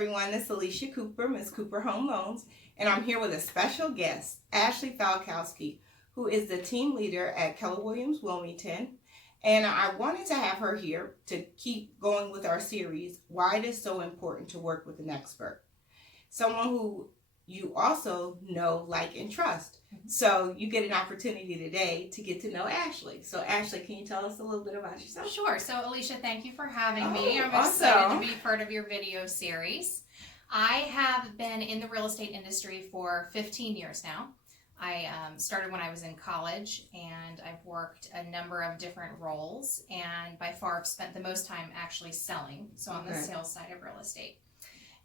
everyone. It's Alicia Cooper, Miss Cooper Home Loans, and I'm here with a special guest, Ashley Falkowski, who is the team leader at Keller Williams Wilmington. And I wanted to have her here to keep going with our series, Why It Is So Important to Work with an Expert. Someone who you also know, like, and trust. So you get an opportunity today to get to know Ashley. So Ashley, can you tell us a little bit about yourself? Sure. So Alicia, thank you for having me. I'm awesome. excited to be part of your video series. I have been in the real estate industry for 15 years now. I started when I was in college, and I've worked a number of different roles, and by far I've spent the most time actually selling, so on the sales side of real estate.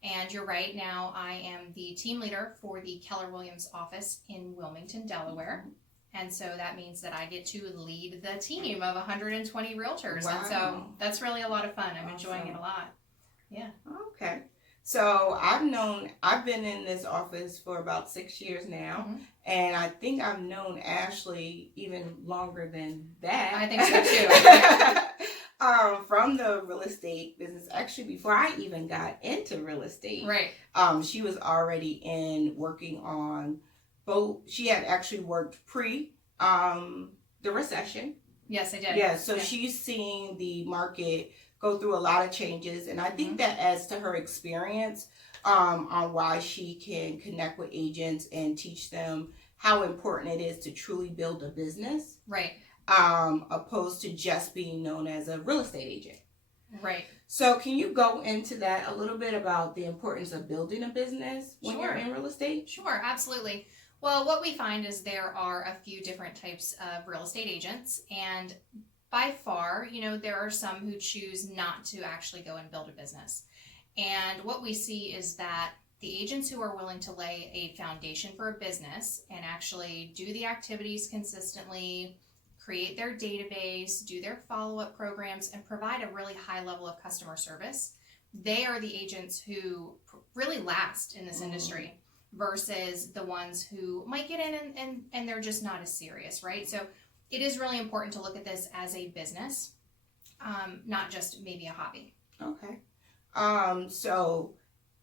And you're right, now I am the team leader for the Keller Williams office in Wilmington, Delaware. And so that means that I get to lead the team of 120 realtors. Wow. And so that's really a lot of fun. I'm enjoying it a lot. Yeah. Okay. So I've been in this office for about 6 years now. And I think I've known Ashley even longer than that. I think so too. From the real estate business, actually before I even got into real estate. Right. She was already working on both. She had actually worked pre the recession. Yes, I did. Yeah, so she's seeing the market go through a lot of changes, and I think that adds to her experience on why she can connect with agents and teach them how important it is to truly build a business. Right. Opposed to just being known as a real estate agent. Right. So can you go into that a little bit about the importance of building a business when you're in real estate? Sure, absolutely. Well, what we find is there are a few different types of real estate agents, and by far, there are some who choose not to actually go and build a business. And what we see is that the agents who are willing to lay a foundation for a business and actually do the activities consistently, create their database, do their follow-up programs, and provide a really high level of customer service, they are the agents who really last in this industry versus the ones who might get in and they're just not as serious, right? So it is really important to look at this as a business, not just maybe a hobby. Okay. So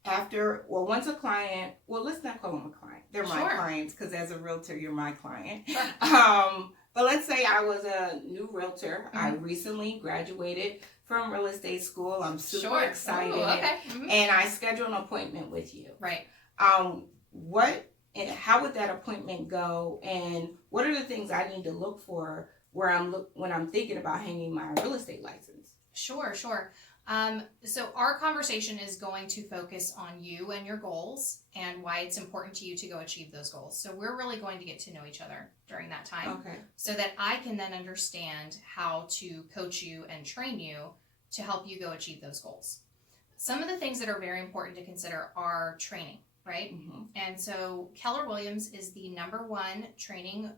once a client, let's not call them a client. They're my clients because as a realtor, you're my client. Sure. But let's say I was a new realtor. I recently graduated from real estate school. I'm super excited. Ooh, okay. And I schedule an appointment with you. Right. How would that appointment go? And what are the things I need to look for when I'm thinking about hanging my real estate license? Sure. So our conversation is going to focus on you and your goals and why it's important to you to go achieve those goals. So we're really going to get to know each other during that time, so that I can then understand how to coach you and train you to help you go achieve those goals. Some of the things that are very important to consider are training, right? And so Keller Williams is the #1 training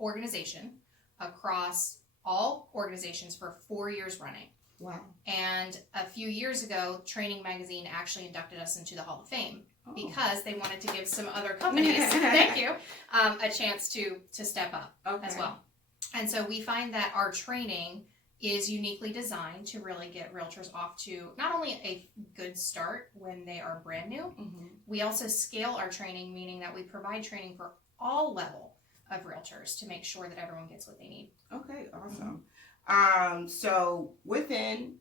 organization across all organizations for 4 years running. Wow. And a few years ago, Training Magazine actually inducted us into the Hall of Fame because they wanted to give some other companies, thank you, a chance to step up as well. And so we find that our training is uniquely designed to really get realtors off to not only a good start when they are brand new, we also scale our training, meaning that we provide training for all level of realtors to make sure that everyone gets what they need. Okay, awesome. So within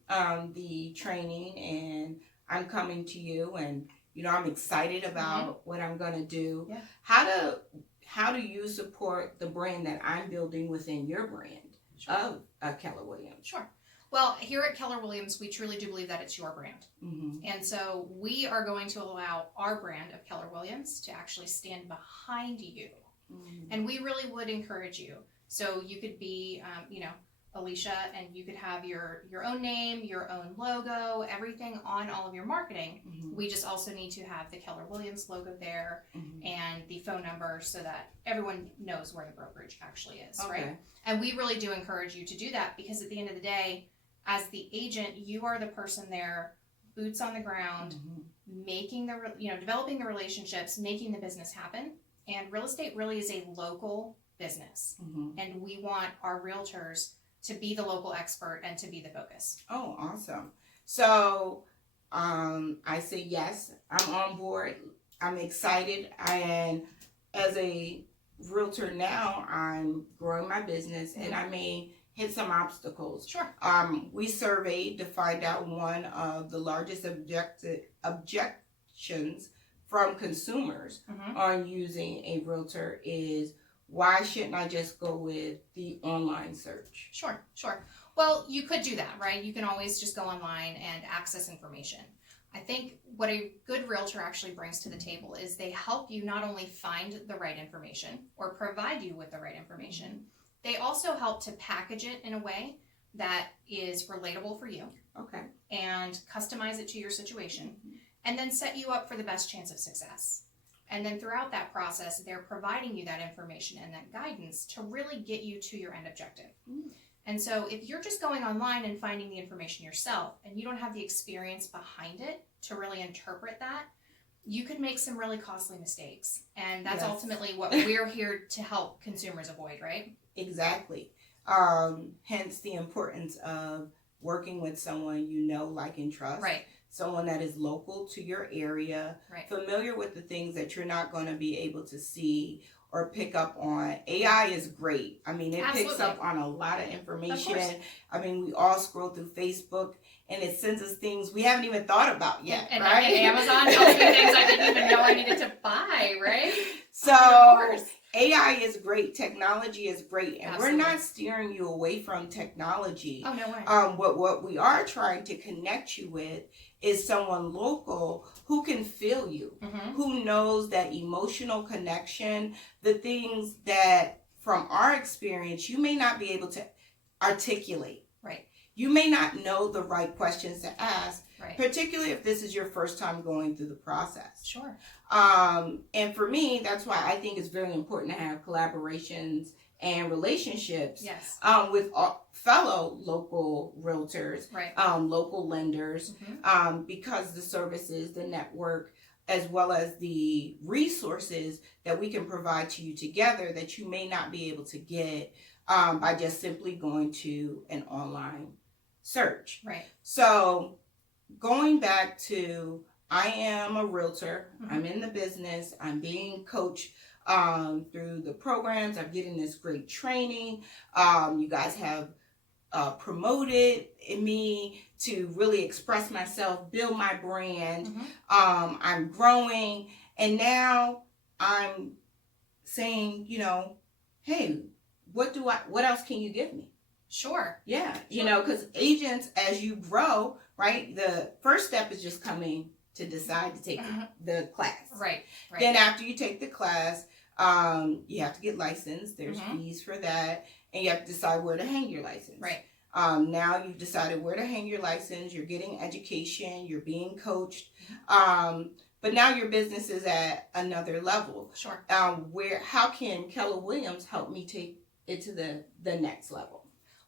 the training, and I'm coming to you, and I'm excited about what I'm going to do. Yeah. How do you support the brand that I'm building within your brand of Keller Williams? Sure. Well, here at Keller Williams, we truly do believe that it's your brand. And so we are going to allow our brand of Keller Williams to actually stand behind you. And we really would encourage you. So you could be, Alicia, and you could have your own name, your own logo, everything on all of your marketing. We just also need to have the Keller Williams logo there and the phone number so that everyone knows where the brokerage actually is, right? And we really do encourage you to do that because at the end of the day, as the agent, you are the person there, boots on the ground, making developing the relationships, making the business happen. And real estate really is a local business, and we want our realtors to be the local expert and to be the focus. Oh, awesome. So I say yes, I'm on board. I'm excited. And as a realtor now, I'm growing my business and I may hit some obstacles. Sure. We surveyed to find out one of the largest objections from consumers on using a realtor is, why shouldn't I just go with the online search? Sure. Well, you could do that, right? You can always just go online and access information. I think what a good realtor actually brings to the table is they help you not only find the right information or provide you with the right information, they also help to package it in a way that is relatable for you. Okay. And customize it to your situation, and then set you up for the best chance of success. And then throughout that process, they're providing you that information and that guidance to really get you to your end objective. And so if you're just going online and finding the information yourself and you don't have the experience behind it to really interpret that, you could make some really costly mistakes. And that's ultimately what we're here to help consumers avoid, right? Exactly. Hence the importance of working with someone you know, like, and trust. Right. Someone that is local to your area, right. familiar with the things that you're not going to be able to see or pick up on. AI is great. I mean, it Absolutely. picks up on a lot of information. Of I mean, we all scroll through Facebook and it sends us things we haven't even thought about yet, and right? And Amazon tells me things I didn't even know I needed to buy, right? So AI is great. Technology is great. And Absolutely. we're not steering you away from technology. Oh, no way. What we are trying to connect you with is someone local who can feel you, who knows that emotional connection, the things that from our experience you may not be able to articulate. Right. You may not know the right questions to ask, right. particularly if this is your first time going through the process. Sure. And for me, that's why I think it's very important to have collaborations and relationships Yes. with fellow local realtors, right. Local lenders, because the services, the network, as well as the resources that we can provide to you together that you may not be able to get by just simply going to an online search. Right. So going back to, I am a realtor. I'm in the business. I'm being coached through the programs. I'm getting this great training. You guys have promoted me to really express myself, build my brand. I'm growing. And now I'm saying, hey, what else can you give me? Sure. Yeah. Because agents, as you grow, right, the first step is just coming to decide to take the class. Right. Then after you take the class, you have to get licensed. There's fees for that. And you have to decide where to hang your license. Right. Now you've decided where to hang your license. You're getting education. You're being coached. But now your business is at another level. Sure. How can Keller Williams help me take it to the next level?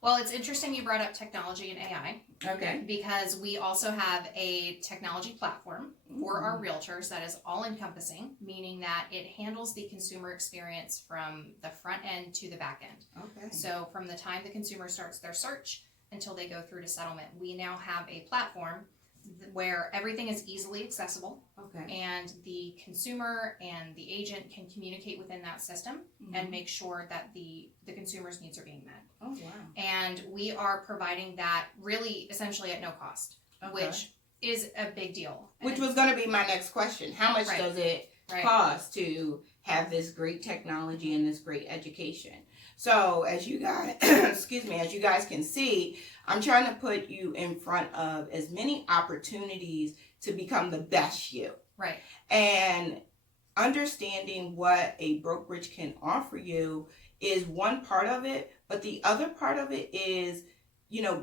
Well, it's interesting you brought up technology and AI. Okay. Because we also have a technology platform for our realtors that is all encompassing, meaning that it handles the consumer experience from the front end to the back end. Okay. So from the time the consumer starts their search until they go through to settlement, we now have a platform where everything is easily accessible. Okay. And the consumer and the agent can communicate within that system and make sure that the consumer's needs are being met. Oh, wow. And we are providing that really essentially at no cost, which is a big deal. Which was going to be my next question. How much does it cost to have this great technology and this great education? So as you guys, as you guys can see, I'm trying to put you in front of as many opportunities to become the best you. Right. And understanding what a brokerage can offer you is one part of it, but the other part of it is,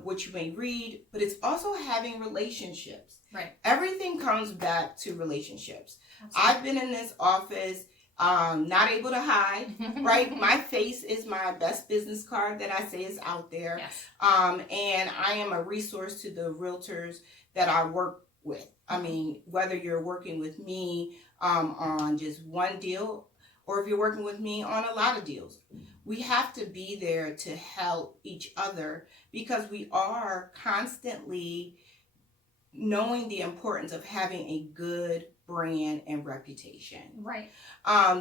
what you may read, but it's also having relationships. Right. Everything comes back to relationships. Absolutely. I've been in this office, not able to hide, right? My face is my best business card that I say is out there. Yes. And I am a resource to the realtors that I work with. I mean, whether you're working with me on just one deal, or if you're working with me on a lot of deals, we have to be there to help each other because we are constantly knowing the importance of having a good brand and reputation. Right.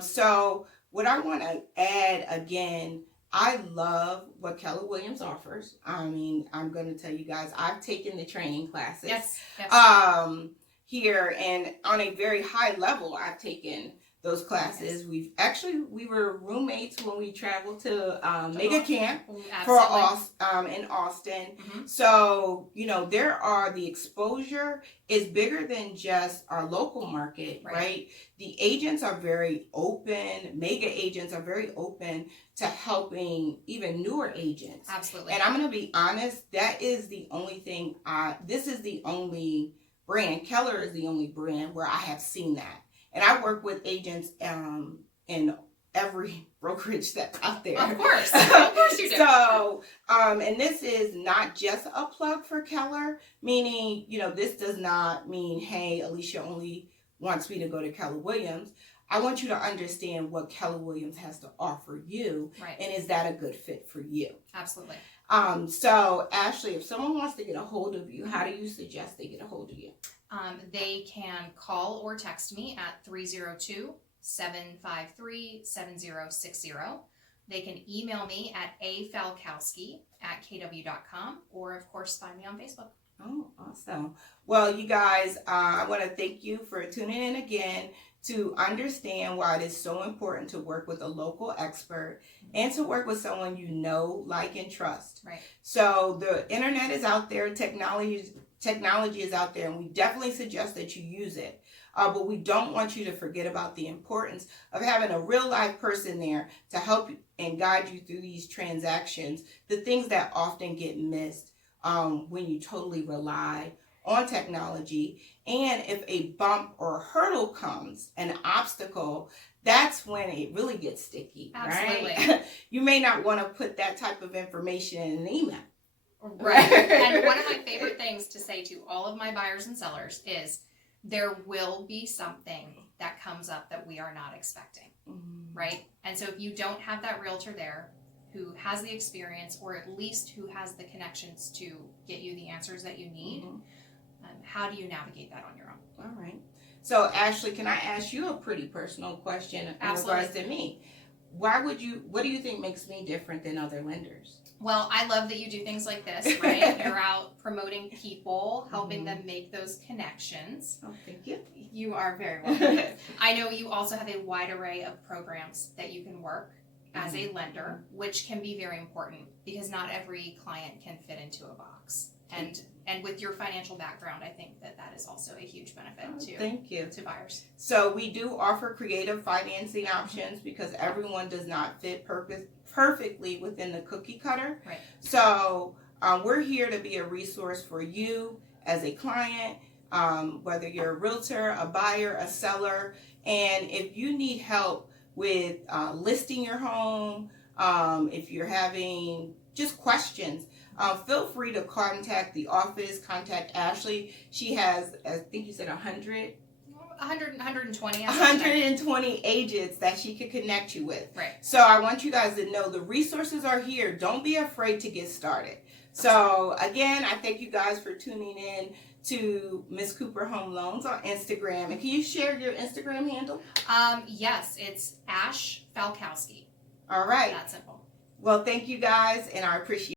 So what I want to add again, I love what Keller Williams offers. I mean, I'm going to tell you guys, I've taken the training classes. Yes. Here, and on a very high level, I've taken those classes. Yes. We were roommates when we traveled to Mega Camp Absolutely. in Austin. Mm-hmm. So, the exposure is bigger than just our local market, right? The agents are very open. Mega agents are very open to helping even newer agents. Absolutely. And I'm going to be honest, that is the only thing this is the only brand. Keller is the only brand where I have seen that. And I work with agents in every brokerage that's out there. Of course. Of course you do. So, and this is not just a plug for Keller, meaning, this does not mean, hey, Alicia only wants me to go to Keller Williams. I want you to understand what Keller Williams has to offer you. Right. And is that a good fit for you? Absolutely. So, Ashley, if someone wants to get a hold of you, how do you suggest they get a hold of you? They can call or text me at 302-753-7060. They can email me at afalkowski@kw.com, or of course find me on Facebook. Oh, awesome. Well, you guys, I want to thank you for tuning in again to understand why it is so important to work with a local expert and to work with someone you know, like, and trust. Right. So the internet is out there, technology is out there, and we definitely suggest that you use it. But we don't want you to forget about the importance of having a real life person there to help you and guide you through these transactions, the things that often get missed when you totally rely on technology. And if a bump or hurdle comes, an obstacle, that's when it really gets sticky. Absolutely. Right? You may not want to put that type of information in an email. Right. And one of my favorite things to say to all of my buyers and sellers is there will be something that comes up that we are not expecting. Mm-hmm. Right? And so if you don't have that realtor there who has the experience, or at least who has the connections to get you the answers that you need, mm-hmm. How do you navigate that on your own? All right. So, Ashley, can I ask you a pretty personal question in regards to me? What do you think makes me different than other lenders? Well, I love that you do things like this, right? You're out promoting people, helping them make those connections. Oh, thank you. You are very welcome. I know you also have a wide array of programs that you can work as a lender, which can be very important because not every client can fit into a box. And with your financial background, I think that is also a huge benefit to buyers. So we do offer creative financing options because everyone does not fit perfectly within the cookie cutter. Right. So we're here to be a resource for you as a client, whether you're a realtor, a buyer, a seller, and if you need help with listing your home, if you're having just questions, feel free to contact the office, contact Ashley. She has, I think you said 120 agents that she could connect you with. Right. So I want you guys to know the resources are here. Don't be afraid to get started. So again, I thank you guys for tuning in to Miss Cooper Home Loans on Instagram. And can you share your Instagram handle? Yes, it's Ash Falkowski. All right. That's simple. Well, thank you guys, and I appreciate